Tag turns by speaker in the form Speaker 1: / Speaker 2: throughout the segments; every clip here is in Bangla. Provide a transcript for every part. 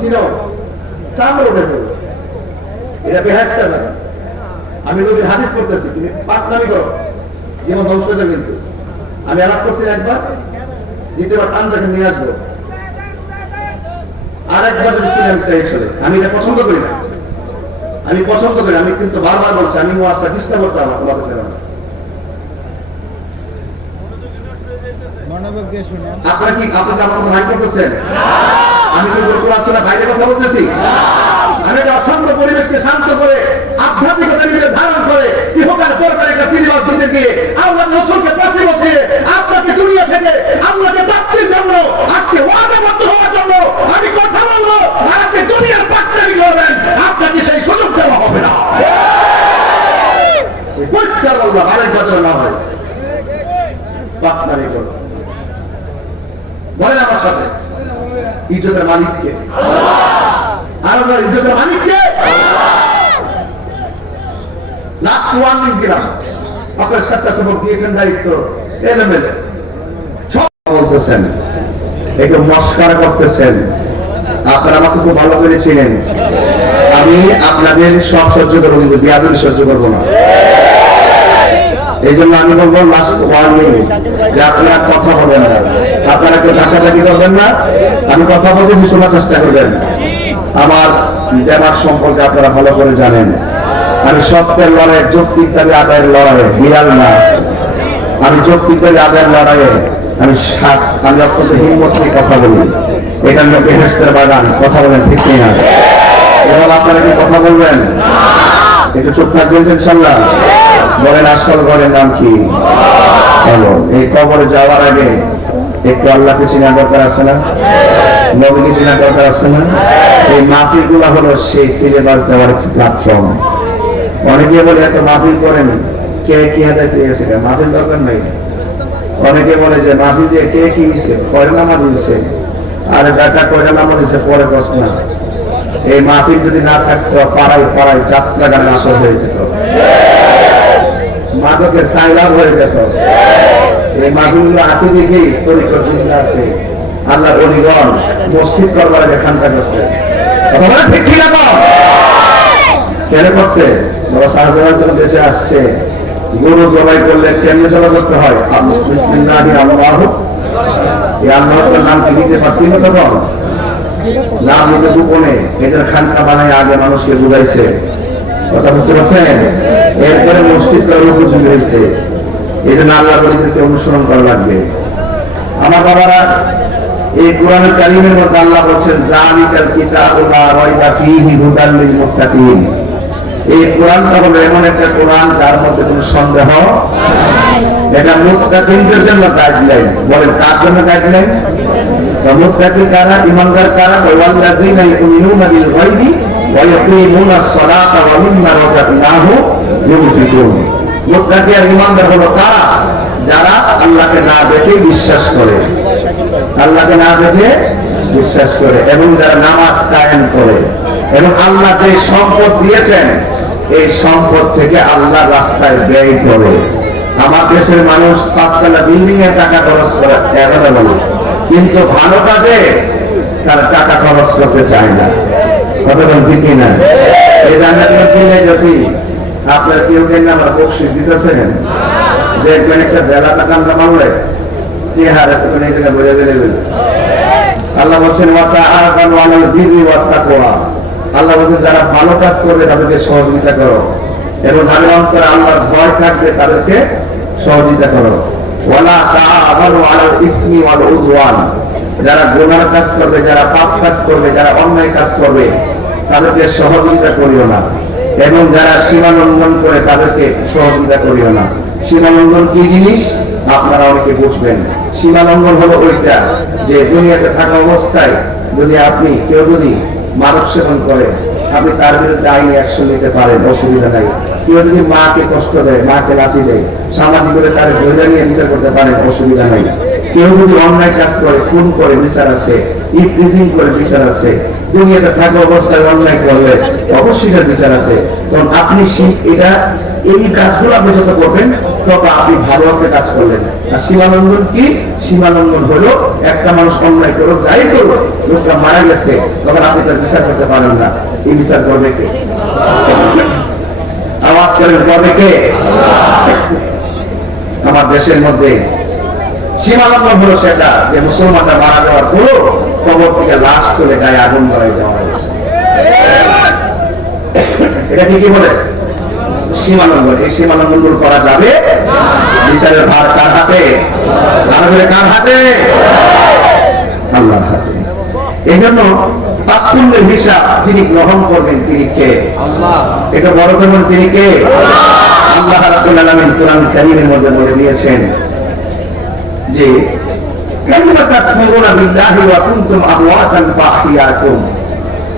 Speaker 1: ছিল। আমি নদীর হাদিস করতেছি তুমি পাটনামি করো। জীবন ধ্বংস হয়ে যাবে কিন্তু। আমি আলাপ করছি একবার, দ্বিতীয়বার টান তাকে নিয়ে আসব। আর একবার যদি শুনে আমি চাই চলে। আমি এটা পছন্দ করি না। আমি পছন্দ করি আমি কিন্তু বারবার বলছি, আমি ওয়াজটা ডিস্টার্ব হচ্ছে আমার, তোমাদের কারণে
Speaker 2: মনোযোগ দিয়ে শুনুন
Speaker 1: আপনারা কি আপনি কি আমার মাইন্ড করতেছেন? আমি কি গোকুল আসলে বাইরে কথা বলতেছি। আমি একটা অশান্ত পরিবেশকে শান্ত করে, আধ্যাত্মিকতা নিজের ধারণ করে, ইহকার পরকার একটা সিনেমা দিতে গিয়ে আল্লাহ রসুলকে পাশে বসিয়ে আপনাকে দুনিয়া থেকে আল্লাহকে প্রাপ্তির জন্য, আজকে ওয়াদাবদ্ধ হওয়ার জন্য আমি কথা বলব। আর আপনি দুনিয়ার পাকড়ামি করবেন আপনাকে সেই সুযোগ দেওয়া হবে না। পরিষ্কার বললাম আরেক বছর হয় পাকড়ামি করব বলেন আমার সাথে। ইজ্জতের মালিককে। আর আমরা ইজ্জতের মালিককে? লাস্ট ওয়ার্নিং দিলাম। আপনার স্বেচ্ছাসেবক দিয়েছেন দায়িত্ব। এলোমেলে। সব বলতেছেন। একটু মস্কার করতেছেন। আপনারা আমাকে খুব ভালো করে চিনেন। আমি আপনাদের সব সহ্য করব কিন্তু বিয়াদুল সহ্য করব না। এই জন্য আমি বলব লাস্ট ওয়ার্নিং যে আপনারা কথা বলবেন না। আপনারা কেউ ডাকাডাকি করবেন না। আমি কথা বলতেছি, শোনার চেষ্টা করবেন। আমার দেবার সম্পর্কে আপনারা ভালো করে জানেন। আমি সত্যের লড়াই যৌক্তিক দাবি আদায়ের লড়াইয়ে বিড়াল না। আমি যৌক্তিক দাবি আদায়ের লড়াইয়ে আমি সাত, আমি অত্যন্ত হিম্মত নিয়ে কথা বলি। এটা হলো বেহেস্তের বাগান, কথা বলেন ঠিক না এবার আপনারা কি কথা বলবেন? একটু চুপ থাকবেন ইনশাল্লাহ। বলেন, আসল ঘরের নাম কি? বলো এই কবরে যাওয়ার আগে একটু আল্লাহকে চেনার দরকার আছে না? নবীকে চেনার দরকার আছে না? এই মাহফিলগুলা হলো সেই সিলেবাস দেওয়ার একটি প্ল্যাটফর্ম অনেকে বলে, এত মাহফিল করেন। কে কি হাজার পেয়েছে মাহফিল দরকার নাই। অনেকে বলে যে, মাহফিল দিয়ে কে কি হয়েছে কয়টা নামাজ হয়েছে আর বেটা কয়টা নামাজ হয়েছে পরে দশ না এই মাহফিল যদি না থাকতো, পাড়ায় পাড়ায় যাত্রা গানের আসর হয়ে যেত। মাদকের সাইলাভ হয়ে যেত। এই মাহফিলগুলো আছে দেখেই তরিকর চিন্তা আছে। আল্লাহ অলিগণ মসজিদ করবার আগে খানটা করছে। কথা ঠিক ঠিক না কেন করছে? বাবা শাহজাহান যখন দেশে আসছে, গরু জবাই করলে কেমনে জবাই করতে হয়? বিসমিল্লাহ আল্লাহ এই আল্লাহর নাম কি দিতে পারছি না তখন? নাম নিতে গোপনে এটার খানকা বানায় আগে মানুষকে বুঝাইছে। কথা বুঝতে পারছেন? এরপরে মসজিদ করার উপযোগী হয়েছে। এই জন্য আল্লাহ বলিদেরকে অনুসরণ করা লাগবে। আমার বাবারা এই কোরআনের কালিমের মধ্যে আল্লাহ বলছেন জালিকাল কিতাবুল্লাহ রাইবা ফীহি হুদাল লিল এই কোরআনটা হলো এমন একটা কোরআন যার মধ্যে কোনো সন্দেহ এটা মুত্তাকিনদের জন্য গাইডলাইন বলেন, কার জন্য গাইডলাইন কারা কারা? ইউমিনুনা বিল গায়বি ওয়া ইয়াকিমুনা আস-সালাতা ওয়া মিম্মা ইউনফিকুন। মুত্তাকি আর হলো যারা আল্লাহকে না দেখে বিশ্বাস করে। আল্লাহকে না দেখে বিশ্বাস করে এবং যারা নামাজ কায়েম করে। এবং আল্লাহ যে সম্পদ দিয়েছেন, এই সম্পদ থেকে আল্লাহ রাস্তায় ব্যয় করে। আমার দেশের মানুষ পাঁচতলা বিল্ডিং এ টাকা খরচ করে অ্যাভেলেবল কিন্তু ভালো কাজে তার টাকা খরচ করতে চায় না। কথা বল ঠিক না এই চিনে গেছি আপনার কেউ কেন আমার বকশিস দিতেছেন দেখবেন একটা বেলা টাকা হারে এখানে বলে আল্লাহ বলছেন আল্লাহ বলছেন, যারা ভালো কাজ করবে তাদেরকে সহযোগিতা করো এবং যাদের অন্তরে আল্লাহর ভয় থাকবে তাদেরকে সহযোগিতা করো। ওয়ালা তাআবানু আলাল ইসমি ওয়াল উদওয়ান। যারা গুনার কাজ করবে, যারা পাপ কাজ করবে, যারা অন্যায় কাজ করবে, তাদেরকে সহযোগিতা করিও না। এবং যারা সীমা লঙ্ঘন করে, তাদেরকে সহযোগিতা করিও না। সীমা লঙ্ঘন কি জিনিস? আপনারা অনেকে বুঝবেন। সীমা লঙ্ঘন হলো ওইটা যে দুনিয়াতে থাকা অবস্থায় যদি আপনি কেউ যদি মানব সেবন করে, আপনি তার বিরুদ্ধে আইনি অ্যাকশন নিতে পারেন, অসুবিধা নাই। কেউ যদি মাকে কষ্ট দেয়, মাকে লাথি দেয়, সামাজিক করে তার ধৈর্য নিয়ে বিচার করতে পারেন, অসুবিধা নাই। কেউ যদি অন্যায় কাজ করে, খুন করে বিচার আছে ইপ্রিজিং করে বিচার আছে, দুনিয়াতে থাকা অবস্থায় অন্যায় করলে অবশ্যই বিচার আছে। কারণ আপনি এটা এই কাজগুলো আপনি যত করবেন তবে আপনি ভালো একটা কাজ করলেন আর সীমালঙ্ঘন কি? সীমালঙ্ঘন হলো একটা মানুষ অন্যায় করো যাই করো লোকটা মারা গেছে, তখন আপনি তার বিচার করতে পারেন না। এই বিচার করবে কে? আওয়াজ করেন, করবে কে? আমার দেশের মধ্যে সীমালঙ্ঘন হলো সেটা, যে মুসলমানটা মারা যাওয়ার পরও কবর থেকে লাশ তুলে গায়ে আগুন ধরাই দেওয়া হয়েছে। এটা কি কি বলে? যিনি গ্রহণ করবেন তিনি কে? এটা বড় করবেন তিনি কে? আল্লাহ আলামিন কোরআন কারীমের মধ্যে বলে দিয়েছেন যে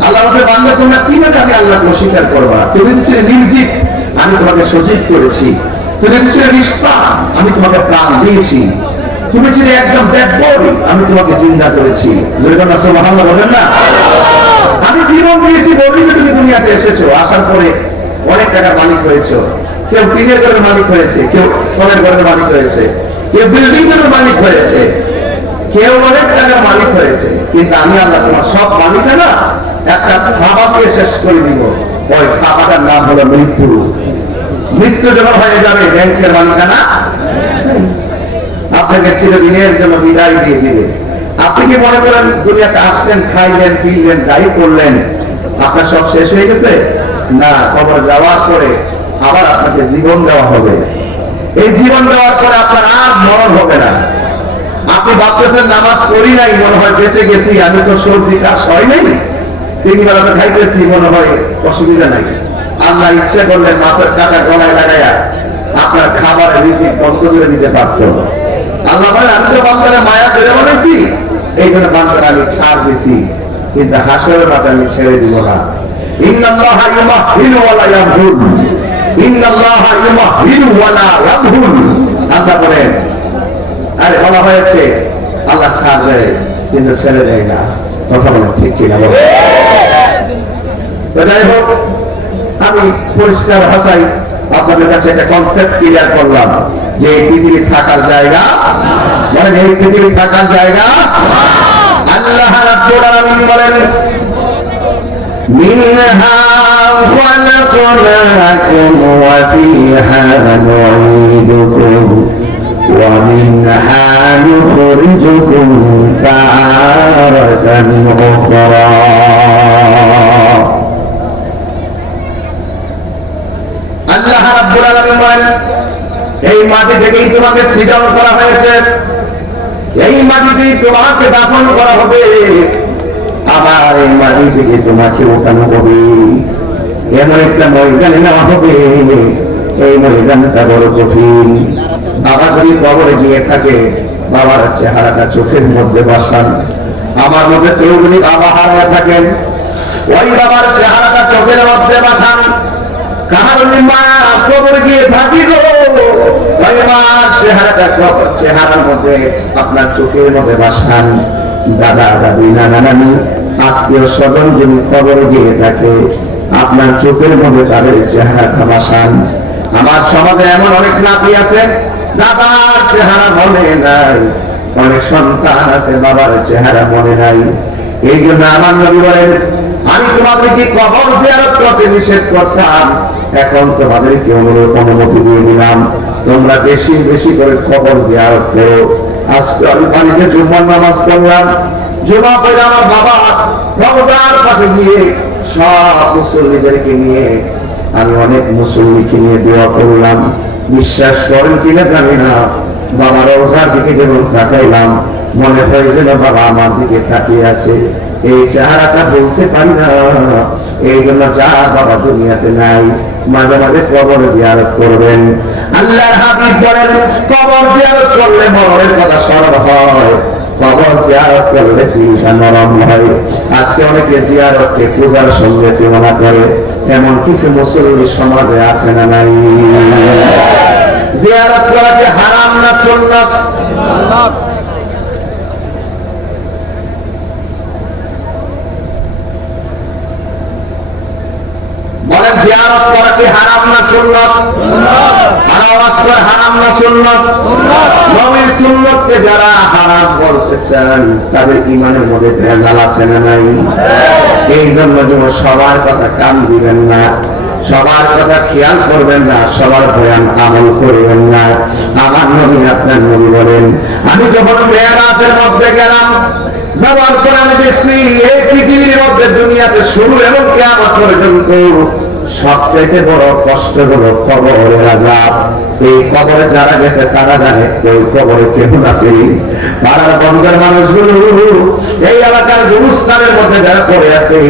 Speaker 1: আল্লাহ বান্দা, তোমরা কীভাবে আমি আল্লাহকে অস্বীকার করবা? তুমি নির্জীব। আমি তোমাকে সজীব করেছি। তুমি ছিলে নিষ্পাপ আমি তোমাকে প্রাণ দিয়েছি। তুমি ছিলে একদম বডি আমি তোমাকে জিন্দা করেছি। বলেন না? আমি জীবন দিয়েছি বলেই তো তুমি দুনিয়াতে এসেছ। আসার পরে অনেক টাকার মালিক হয়েছো। কেউ টিনের ঘরের মালিক হয়েছে, কেউ সোনের ঘরের মালিক হয়েছে, কেউ বিল্ডিং এর মালিক হয়েছে, কেউ অনেক টাকার মালিক হয়েছে। কিন্তু আমি আল্লাহ তোমার সব মালিকানা একটা খাবা দিয়ে শেষ করে দিব। ওই খাবাটার নাম হলো মৃত্যু। মৃত্যু যখন হয়ে যাবে, ব্যাংকের মালিকানা আপনাকে চিরদিনের জন্য বিদায় দিয়ে দিবে। আপনি কি মনে করেন, দুনিয়াতে আসলেন, খাইলেন, ফিরলেন, যাই করলেন, আপনার সব শেষ হয়ে গেছে? না, কবর যাওয়ার পরে আবার আপনাকে জীবন দেওয়া হবে। এই জীবন দেওয়ার পরে আপনার আর মরণ হবে না। আপনি ভাবতেছেন, নামাজ পড়ি নাই, মনে হয় বেঁচে গেছি, আমি তো সর্দি কাজ হয় নাই। তিন বেলাতে খাইতেছি, মনে হয় অসুবিধা নাই। আল্লাহ ইচ্ছে করলে মাছের কাটা গলায় লাগাইয়া আপনার খাবারের রিজিক বন্ধ করে দিতে পারতো। আল্লাহ বলেন, আমি তো বান্দারে মায়া করে বলেছি এই জন্য আমি ছাড় দিছি। কিন্তু হাসরের রাতে আমি ছেড়ে দিব না। আল্লাহ আরে, বলা হয়েছে, আল্লাহ ছাড় দেয়, কিন্তু ছেড়ে দেয় না। বলো ঠিক বলো যাই হোক আমি পরিষ্কার ভাষায় আপনাদের কাছে একটা কনসেপ্ট ক্লিয়ার করলাম যে এই পৃথিবী থাকার জায়গা বলেন, এই পৃথিবী থাকার জায়গা আল্লাহ রাব্বুল বলেন, মিনহা খলাকনাকুম ওয়া ফিহা নুঈদুকুম ওয়া মিনহা নুখরিজুকুম আল্লাহ রাব্বুল আলামিন বলেন, এই মাটি থেকেই তোমাকে সৃজন করা হয়েছে। এই তোমাকে দাফন করা হবে। আবার এই মাটি থেকে তোমাকে ওঠানো হবে। এমন একটা ময়দানে নেওয়া হবে। এই ময়দানটা বড় কঠিন। বাবা যদি কবরে গিয়ে থাকে, বাবার চেহারাটা চোখের মধ্যে বসান। আমার মধ্যে কেউ যদি বাবা হারিয়ে থাকেন, ওই বাবার চেহারাটা চোখের মধ্যে বসান। আত্মীয় স্বজন কবরে থাকে, আপনার চোখের মধ্যে তাদের চেহারাটা বাসান আমার সমাজে এমন অনেক নাতি আছে, দাদার চেহারা মনে নাই। অনেক সন্তান আছে, বাবার চেহারা মনে নাই। এই জন্য আমার নবী বলেন আমি তোমাদেরকে কবর জিয়ারত করতে নিষেধ করতাম। এখন তোমাদেরকে অনুমতি দিয়ে দিলাম। তোমরা বেশি বেশি করে কবর জিয়ারত করো। আজকে আমি বাড়িতে জুম্মার নামাজ পড়লাম। জুমা পড়ে আমার বাবা ভগবান পাশে গিয়ে সব মুসল্লিদেরকে নিয়ে, আমি অনেক মুসল্লিকে নিয়ে দোয়া করলাম। বিশ্বাস করেন কিনা জানি না। বাবার রোজার দিকে যখন তাকাইলাম, মনে হয় যেন বাবা আমার দিকে তাকিয়ে আছে। এই চেহারাটা বলতে পারি না। এই জন্য যার বাবা দুনিয়াতে নাই, মাঝে মাঝে কবর জিয়ারত করবেন। আল্লাহর হাবিব বলেন, কবর জিয়ারত করলে মরণের কথা স্মরণ হয়। কবর জিয়ারত করলে দিলটা নরম হয়। আজকে অনেকে জিয়ারতকে পূজার সঙ্গে তুলনা করে। এমন কিছু মুসলিম সমাজে আছে না নাই? জিয়ারত করা কি হারাম না সুন্নাত? বলেন জিয়ারত করা কি হারাম না সুন্নত? আওয়াজ করে হারাম না সুন্নত? নবীর সুন্নতকে যারা হারাম বলতে চান, তাদের ইমানের মধ্যে ভেজাল আছে না নাই? এই জন্য যেন সবার কথা কান দিবেন না, সবার কথা খেয়াল করবেন না, সবার বয়ান আমল করবেন না। আমার নবী, আপনার নবী বলেন, আমি যখন মেয়েরাজের মধ্যে গেলাম, যাওয়ার পর আমি দেখছি এই পৃথিবীর মধ্যে দুনিয়াতে শুরু এবং কেমন পর্যন্ত সবচাইতে বড় কষ্ট হলো কবরের আজাব এই কবরে যারা গেছে, তারা জানে ওই কবরে কেমন আছে পাড়ার বন্ধের মানুষগুলো, এই এলাকার গুরুস্থানের মধ্যে যারা পড়ে আছে,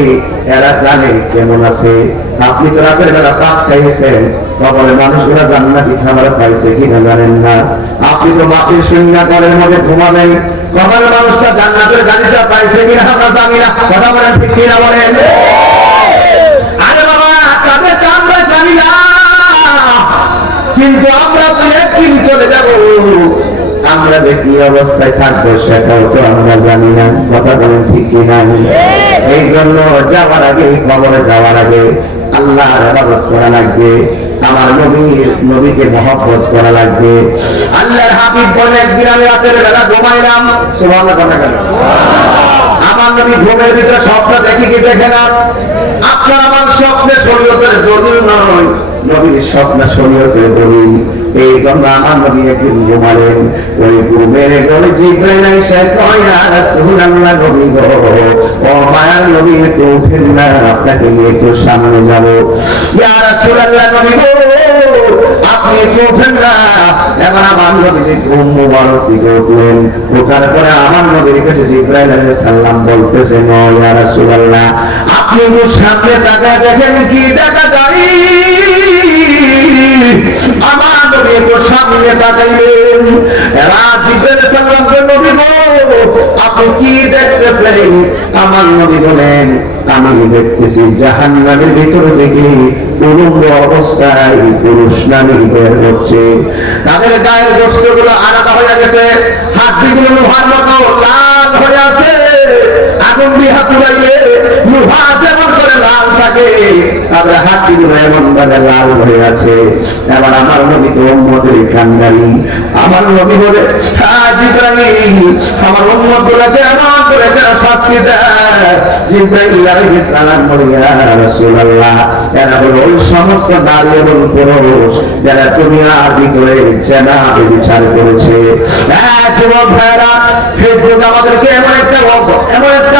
Speaker 1: এরা জানে কেমন আছে আপনি তো রাতের বেলা পাক খাইয়েছেন, কবরের মানুষগুলা জান্নাতি খাবার পাইছে কিনা জানেন না। আপনি তো মাটির শূন্য ঘরের মধ্যে ঘুমাবেন, কবরের মানুষটা জান্নাতের গাড়িটা পাইছে কিনা আমরা জানি না। কথা বলেন ঠিক কিনা বলেন আরে বাবা তাদেরটা জানি না। কিন্তু আমরা তো একদিন চলে যাব। আমরা যে কি অবস্থায় থাকব সেটাও তো আমরা জানি না। কথা বলেন ঠিক কিনা এই জন্য যাওয়ার আগে কবরে যাওয়ার আগে আল্লাহর আবাদত করা লাগবে। আমার নবীর নবীকে মহব্বত করা লাগবে। আল্লাহর হাবিব বলে, একদিন আমি রাতের বেলা ঘুমাইলাম। কেন? আমার নবী ঘুমের ভিতরে স্বপ্ন দেখি কি দেখে না? আপনার আমার স্বপ্নে শরীয়তের দলিল নয়। নবীর স্বপ্ন শরীয়তের দলিল এই জন্য আমার নবী একদিন ঘুমালেন। ওই ঘুমের কয় ইয়া রাসূলুল্লাহ নবী গো, ও মায়ার নবী, একটু উঠেন না, আপনাকে নিয়ে একটু সামনে যাব। নবী গো, আপনি পরে আমার আপনি কি দেখা যায়? আমার দেখতেছি জাহান্নামের ভিতর থেকে উলঙ্গ অবস্থায় পুরুষ নারী বের হচ্ছে। তাদের গায়ের গোষ্ঠগুলো আলাদা হয়ে গেছে হাড্ডিগুলো লোহার মতো লাল হয়ে আছে। আগুন দিয়ে হাত উড়াইলে লোহা যেমন করে লাল থাকে। তাদের এমন লাল হয়ে আছে। এবার আমার তো আমার বলে হ্যাঁ আমার করে শাস্তি দেয়। সালাম বলে এরা হলো ওই সমস্ত নারী এবং পুরুষ যারা দুনিয়ার ভিতরে জেনা বিচার করেছে। হ্যাঁ ভাইরা ফেসবুক আমাদেরকে এমন একটা এমন একটা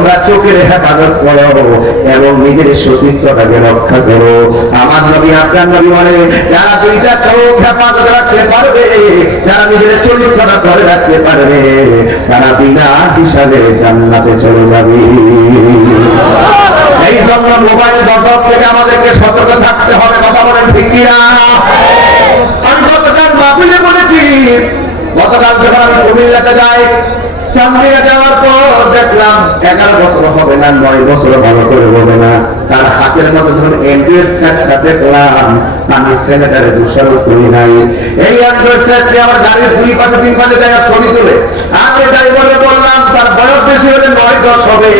Speaker 1: তোমরা চোখের হেফাজত করো এবং নিজের সতীত্বটাকে রক্ষা করো। আমার নবী, আপনার নবী বলে, যারা দুইটা চোখ হেফাজত রাখতে পারবে, যারা নিজের চরিত্রটা ধরে রাখতে পারবে, তারা বিনা হিসাবে জান্নাতে চলে যাবে। এই জন্য মোবাইল দশক থেকে আমাদেরকে সতর্ক থাকতে হবে, কথা বলেন ঠিক কিনা? আমি গতকাল মাহফিলে বলেছি গতকাল যখন আমি কুমিল্লাতে যাই যাওয়ার পর দেখলাম এগারো বছর হবে না, নয় বছর ভালো করে হবে না। তার হাতের মধ্যে যখন অ্যান্ড্রয়েড সেটটা দেখলাম আমি দোষারোপ করি নাই। এই অ্যান্ড্রয়েড সেটটি আমার গাড়ির দুই পাশে, তিন পাশে জায়গা ছবি ড্রাইভারে বললাম, তার বয়স বেশি হলে নয় দশ হবে।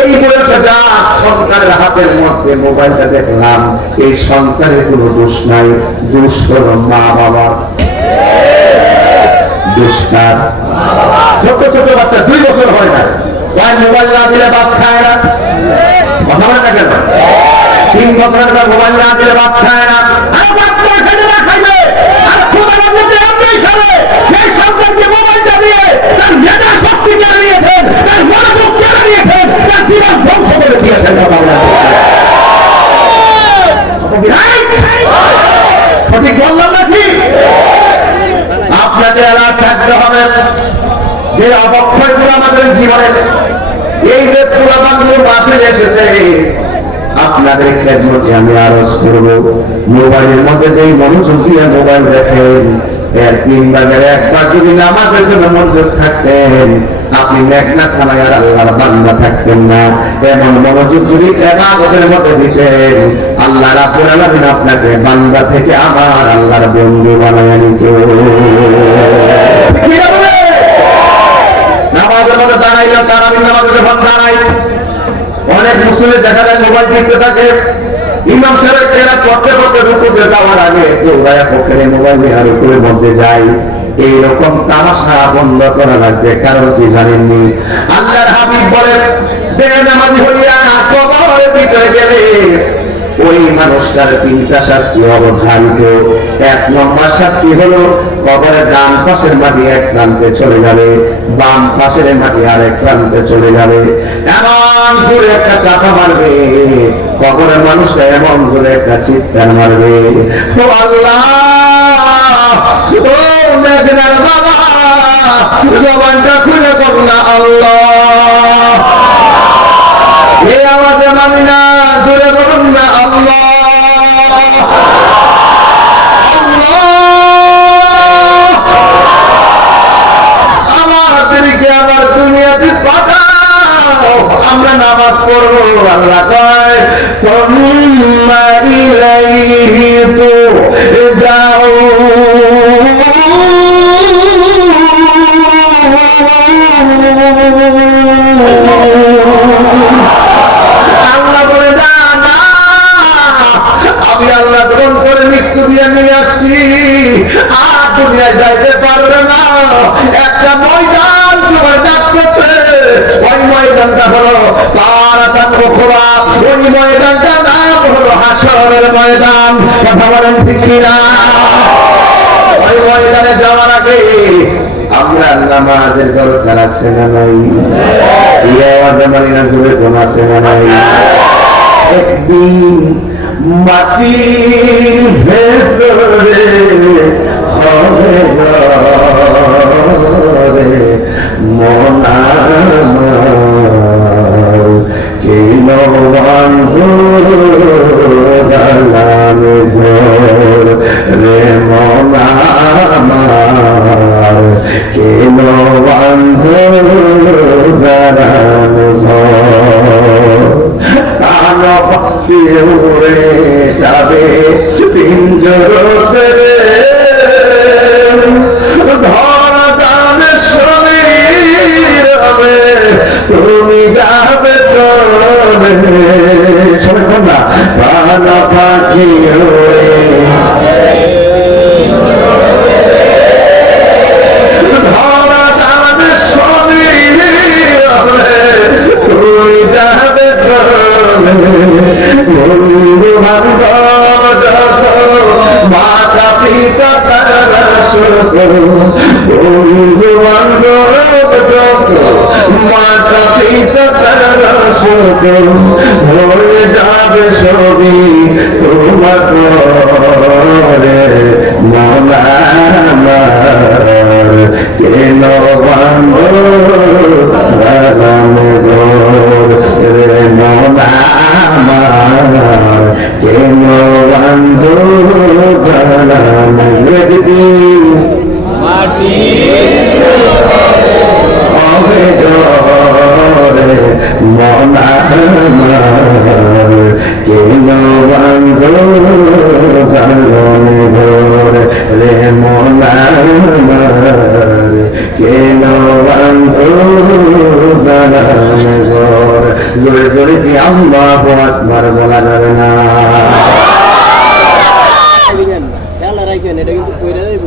Speaker 1: এই বয়সে যা সন্তানের হাতের মধ্যে মোবাইলটা দেখলাম। এই সন্তানের কোনো দোষ নাই, দোষ হলো মা বাবার দুষ্কার ছোট ছোট বাচ্চা দুই বছর হয় না তাই মোবাইল না দিলে ভাত খায় না। কথা বলে না কেন? তিন বছরের পর মোবাইল না দিলে ভাত খায় না। সঠিক বললাম এলাকা থাকতে হবে। যে অবক্ষয়গুলো আমাদের জীবনে, এই যে পুরাবাঙ্গুর মাফিল এসেছে, আপনাদের খেদমতে আমি আরজ করব। মোবাইলের মধ্যে যেই মনোযোগ দিয়ে মোবাইল দেখেন, এর তিন যদি জন্য মনোযোগ থাকতেন আপনি মেঘনা থানায় আল্লাহর বান্দা থাকতেন না। এমন মনোযোগ যদি এবাদতের মধ্যে দিতেন, আল্লাহ রাব্বুল আলামিন আপনাকে বান্দা থেকে আমার আল্লাহর বন্ধু বানায় নিত নামাজের মধ্যে দাঁড়াইলাম অনেক দেখা যায়, মোবাইল থাকে। ইমাম সাহেব করতে করতে রুকুতে যাওয়ার আগে মোবাইল আর উপরের মধ্যে যায়। এইরকম তামাশা বন্ধ করা লাগবে, কারণ কি জানেননি আল্লাহর হাবিব বলেন, বেনামাজি হইয়া কবরের ভিতরে গেলে ওই মানুষটার তিনটা শাস্তি অবধারিত। এক নম্বর শাস্তি হলো, কবরের ডান পাশের মাটি এক প্রান্তে চলে যাবে, বাম পাশের মাটি আর এক প্রান্তে চলে যাবে। এমন জোরে একটা চাপা মারবে, কবরের মানুষটা এমন জোরে একটা চিৎকার মারবে। আল্লাহ! মেঘনার বাবা জবানটা খুলে করুন আল্লাহ। এই আওয়াজে মানি না। ওই ময়দানটার নাম হলো হাসরের ময়দান। কথা বলেন ঠিক কিনা? ওই ময়দানে যাওয়ার আগে আমরা নামাজের দরকার আছে না নাই? এই আওয়াজে না জোরে কোন আছে না নাই? একদিন মাটির ভেতরে হবে মন আমার উড়ে যাবে পিঞ্জর ছেড়ে ধর পাখি উড়ে গালাম দিদি হবে ডরে মনা কেন গালাম ঘর রে মনা কেন গালাম ঘর জোরে জোরে কি আল্লাহ আকবার বলা যাবে না
Speaker 2: খেলা রাখেন এটা কিন্তু কইরা যাইব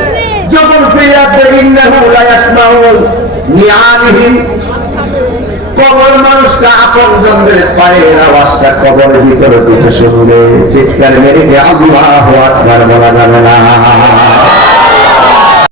Speaker 1: যখন ফিরে আসবে কবর মানুষটা আপন জনদের পায়ের আওয়াজটা কবরের ভিতরে দিতে শুনবে। চিৎকার মেরে আল্লাহ আকবার বলা যাবে না।